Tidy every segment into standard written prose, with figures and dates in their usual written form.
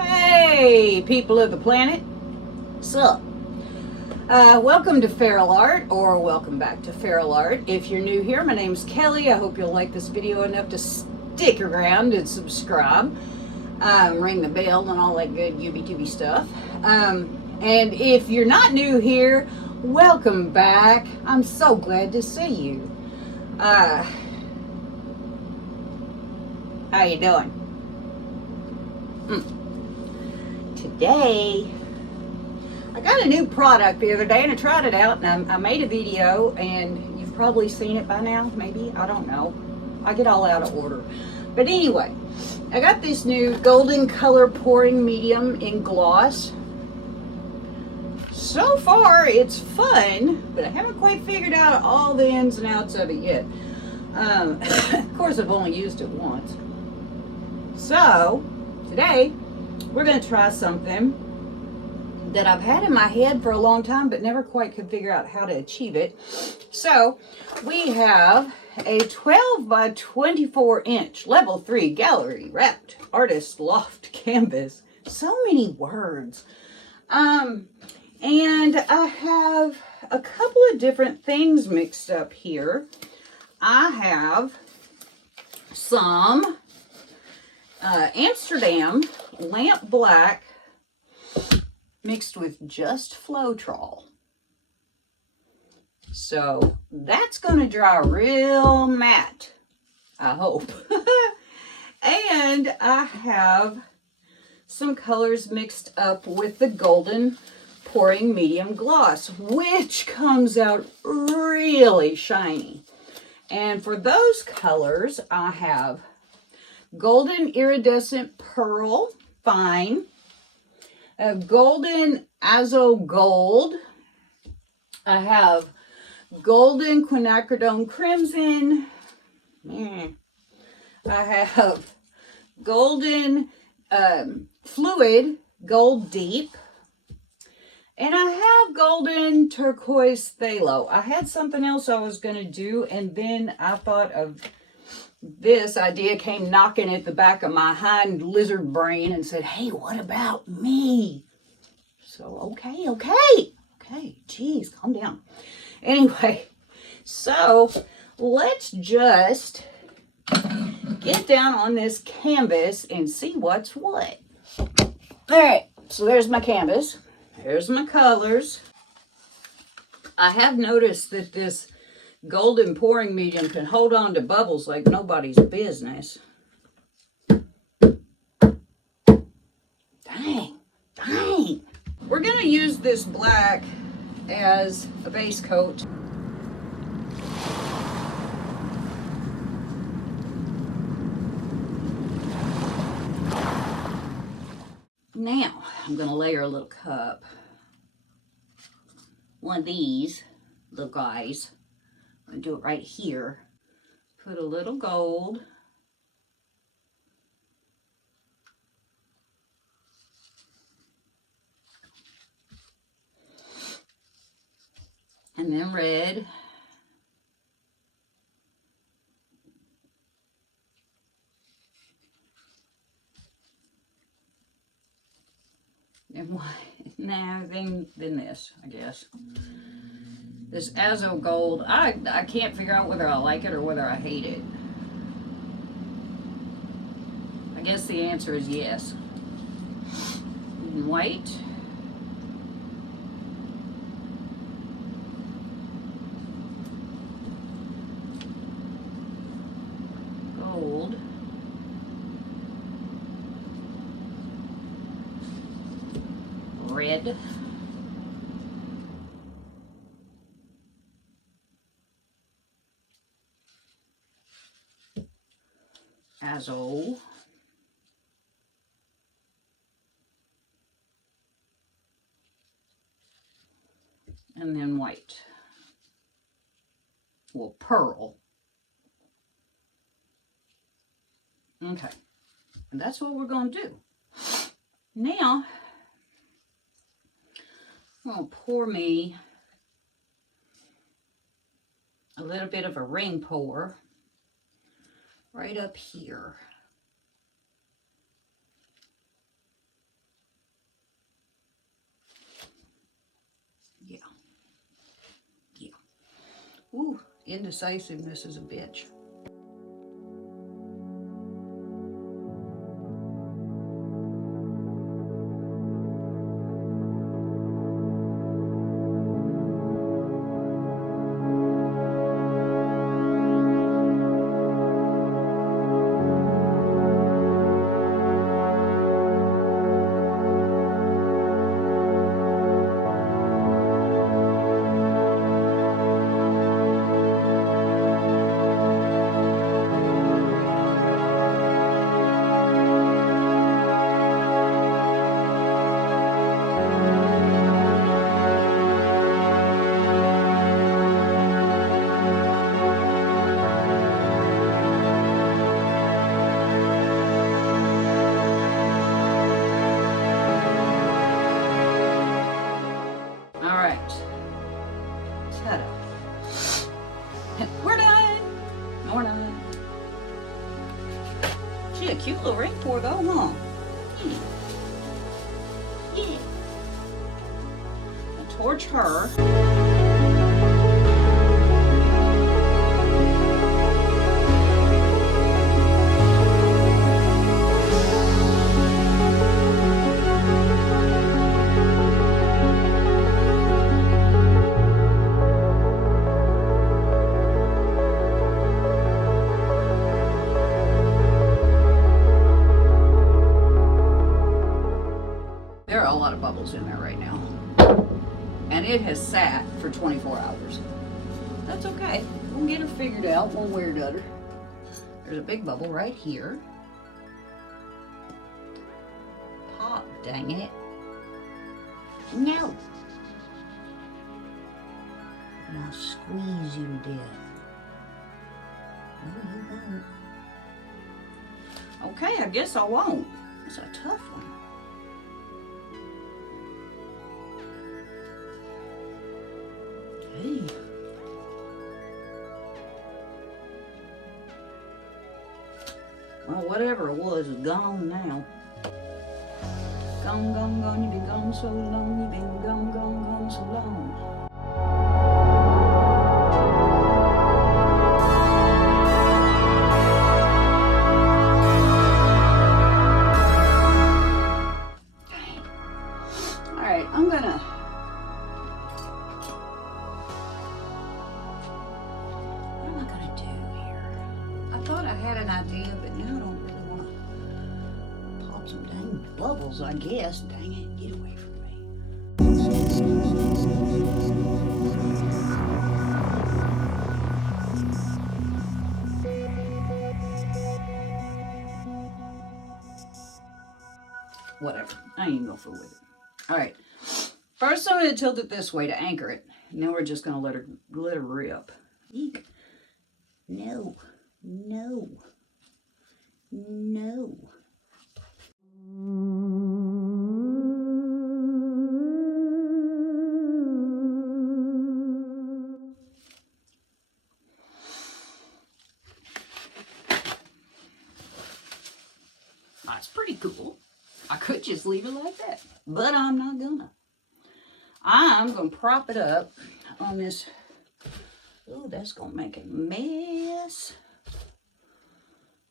Hey, people of the planet. Sup? Welcome to feralart, or welcome back to feralart. If you're new here, my name's Kelly. I hope you'll like this video enough to stick around and subscribe. Ring the bell and all that good UB2B stuff. And if you're not new here, welcome back. I'm so glad to see you. How you doing? Today, I got a new product the other day and I tried it out and I made a video, and you've probably seen it by now, maybe, I don't know. I get all out of order. But anyway, I got this new golden color pouring medium in gloss. So far it's fun, but I haven't quite figured out all the ins and outs of it yet. Of course I've only used it once. So today we're going to try something that I've had in my head for a long time but never quite could figure out how to achieve it. So we have a 12 by 24 inch level 3 gallery wrapped artist loft canvas. So many words. And I have a couple of different things mixed up here. I have some Amsterdam lamp black mixed with just Floetrol. So that's going to dry real matte, I hope. And I have some colors mixed up with the golden pouring medium gloss, which comes out really shiny. And for those colors, I have golden iridescent pearl fine, a golden azo gold, I have golden quinacridone crimson, I have golden fluid gold deep, and I have golden turquoise phthalo. I had something else I was going to do, and then I thought of this idea, came knocking at the back of my hind lizard brain and said, hey, what about me? So, okay, geez, calm down. Anyway, so let's just get down on this canvas and see what's what. All right, so there's my canvas. Here's my colors. I have noticed that this golden pouring medium can hold on to bubbles like nobody's business. Dang. We're going to use this black as a base coat. Now, I'm going to layer a little cup. One of these little guys. I'm going to do it right here. Put a little gold. And then red. And then this, I guess. This azo gold, I can't figure out whether I like it or whether I hate it. I guess the answer is yes. And white. Gold. Red. Azo. And then white. Well, pearl. Okay. And that's what we're going to do. Now, I'm going to pour me a little bit of a ring pour right up here. indecisiveness is a bitch. Gee, a cute little ring for though, huh? Yeah. I'll torch her. There are a lot of bubbles in there right now. And it has sat for 24 hours. That's okay. We'll get her figured out one way or another. There's a big bubble right here. Pop, dang it. No. And I'll squeeze you to death. No, you won't. Okay, I guess I won't. It's a tough one. Hey. Well, whatever it was is gone now. Gone, gone, gone, you've been gone so long, you've been gone, gone, gone so long. Alright, I'm gonna idea, but now I don't really want to pop some dang bubbles, I guess. Dang it, get away from me. Whatever, I ain't gonna fool with it. Alright, first I'm going to tilt it this way to anchor it. Now we're just going to let her rip. Eek. No, no. No. That's pretty cool. I could just leave it like that, but I'm not gonna. I'm gonna prop it up on this. Oh, that's gonna make a mess.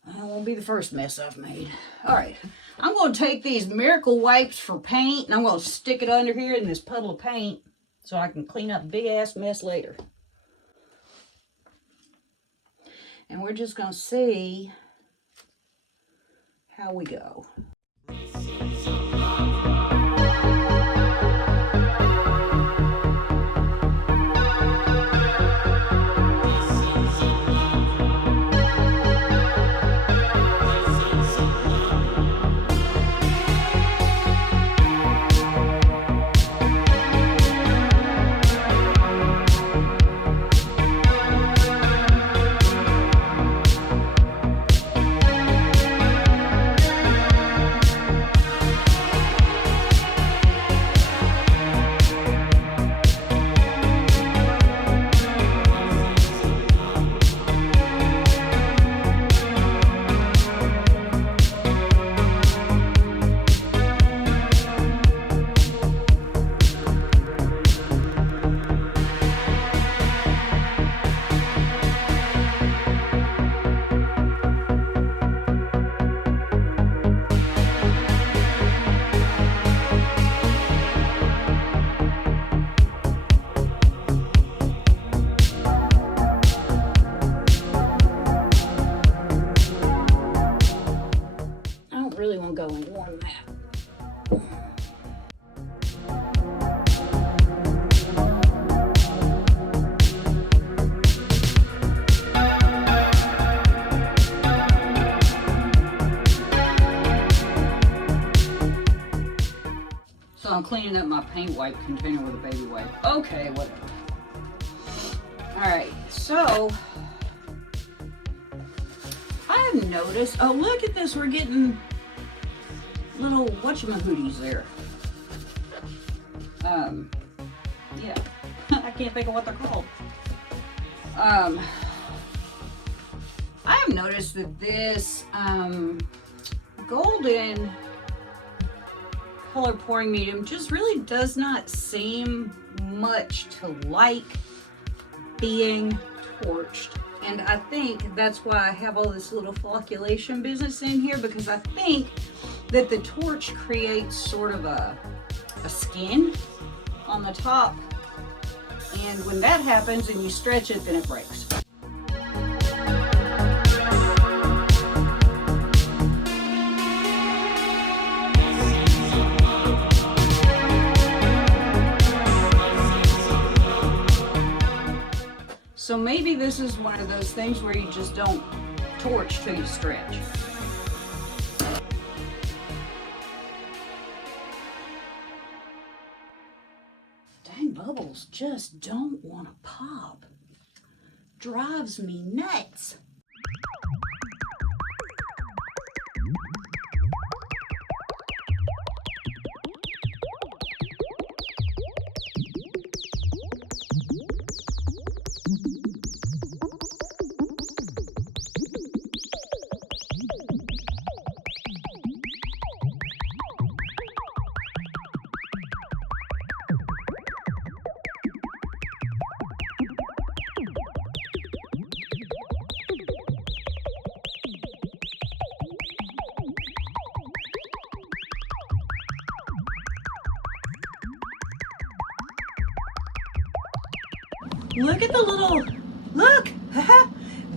That won't be the first mess I've made. All right, I'm going to take these Miracle Wipes for paint, and I'm going to stick it under here in this puddle of paint so I can clean up a big-ass mess later. And we're just going to see how we go. So I'm cleaning up my paint wipe container with a baby wipe. Okay, whatever. Alright, so I have noticed, oh look at this, we're getting little whatchamahooties there. Yeah, I can't think of what they're called. I have noticed that this golden color pouring medium just really does not seem much to like being torched. And I think that's why I have all this little flocculation business in here, because I think that the torch creates sort of a skin on the top. And when that happens and you stretch it, then it breaks. So maybe this is one of those things where you just don't torch till you stretch. Dang, bubbles just don't want to pop. Drives me nuts. Look at the little, look,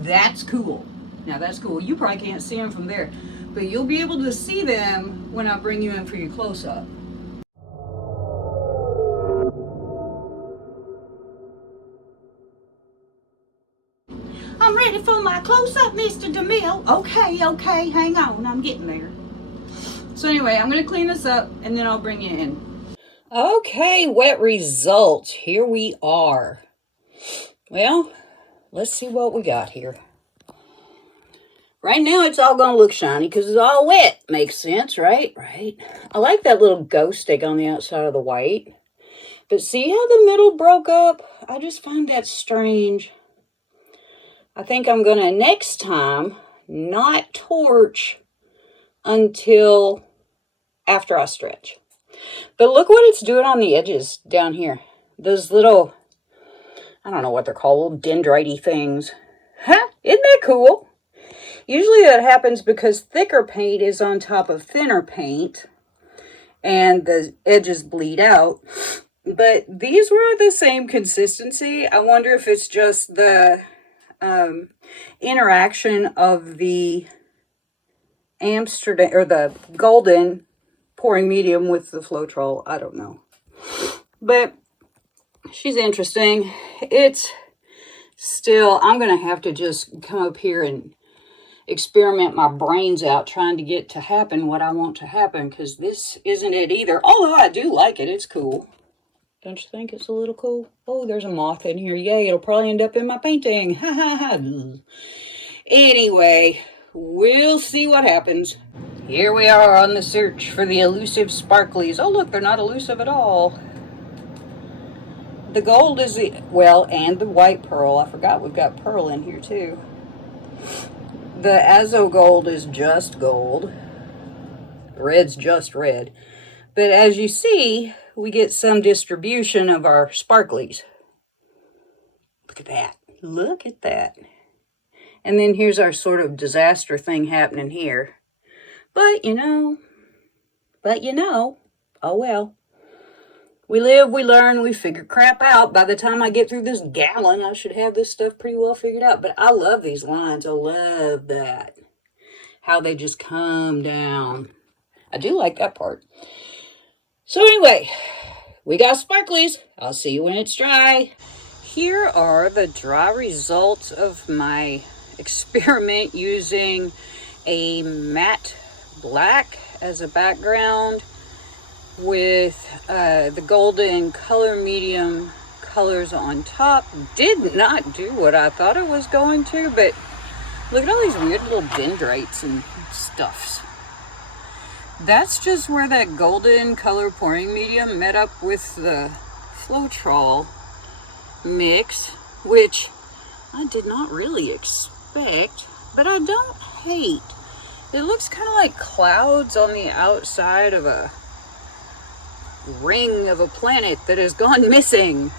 that's cool. Now that's cool. You probably can't see them from there, but you'll be able to see them when I bring you in for your close-up. I'm ready for my close-up, Mr. DeMille. Okay, hang on, I'm getting there. So anyway, I'm gonna clean this up and then I'll bring you in. Okay, wet results. Here we are. Well, let's see what we got here. Right now, it's all going to look shiny because it's all wet. Makes sense, right? Right. I like that little ghost stick on the outside of the white. But see how the middle broke up? I just find that strange. I think I'm going to, next time, not torch until after I stretch. But look what it's doing on the edges down here. Those little, I don't know what they're called, little dendrite-y things. Huh? Isn't that cool? Usually that happens because thicker paint is on top of thinner paint and the edges bleed out. But these were the same consistency. I wonder if it's just the interaction of the Amsterdam or the golden pouring medium with the Floetrol. I don't know. But she's interesting. It's still, I'm going to have to just come up here and experiment my brains out trying to get to happen what I want to happen, because this isn't it either. Although I do like it. It's cool. Don't you think it's a little cool? Oh, there's a moth in here. Yay, it'll probably end up in my painting. Ha ha ha. Anyway, we'll see what happens. Here we are on the search for the elusive sparklies. Oh, look, they're not elusive at all. The gold is, well, and the white pearl. I forgot we've got pearl in here too. The azo gold is just gold. Red's just red. But as you see, we get some distribution of our sparklies. Look at that. Look at that. And then here's our sort of disaster thing happening here. But, you know, oh well. We live, we learn, we figure crap out. By the time I get through this gallon, I should have this stuff pretty well figured out. But I love these lines. I love that. How they just come down. I do like that part. So anyway, we got sparklies. I'll see you when it's dry. Here are the dry results of my experiment using a matte black as a background with the golden color medium colors on top. Did not do what I thought it was going to, but look at all these weird little dendrites and stuffs. That's just where that golden color pouring medium met up with the Floetrol mix, which I did not really expect, but I don't hate. It looks kind of like clouds on the outside of a ring of a planet that has gone missing.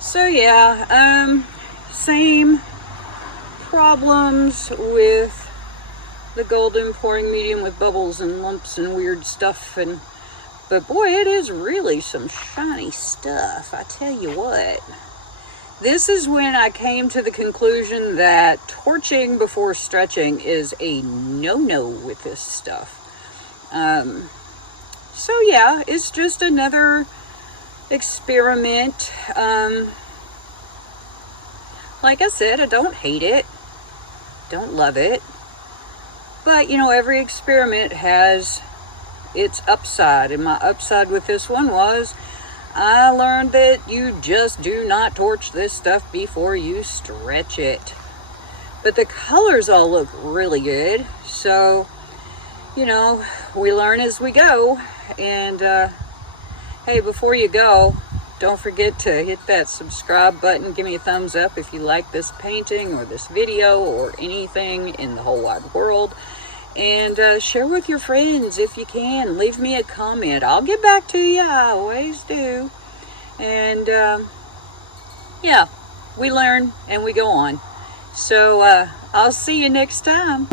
So yeah, same problems with the golden pouring medium with bubbles and lumps and weird stuff, but boy, it is really some shiny stuff, I tell you what. This is when I came to the conclusion that torching before stretching is a no-no with this stuff. So yeah, it's just another experiment. Like I said, I don't hate it, don't love it, but you know, every experiment has its upside, and my upside with this one was I learned that you just do not torch this stuff before you stretch it. But the colors all look really good, so you know, we learn as we go. And hey, before you go, don't forget to hit that subscribe button. Give me a thumbs up if you like this painting or this video or anything in the whole wide world. And share with your friends if you can. Leave me a comment. I'll get back to you. I always do. And yeah, we learn and we go on. So I'll see you next time.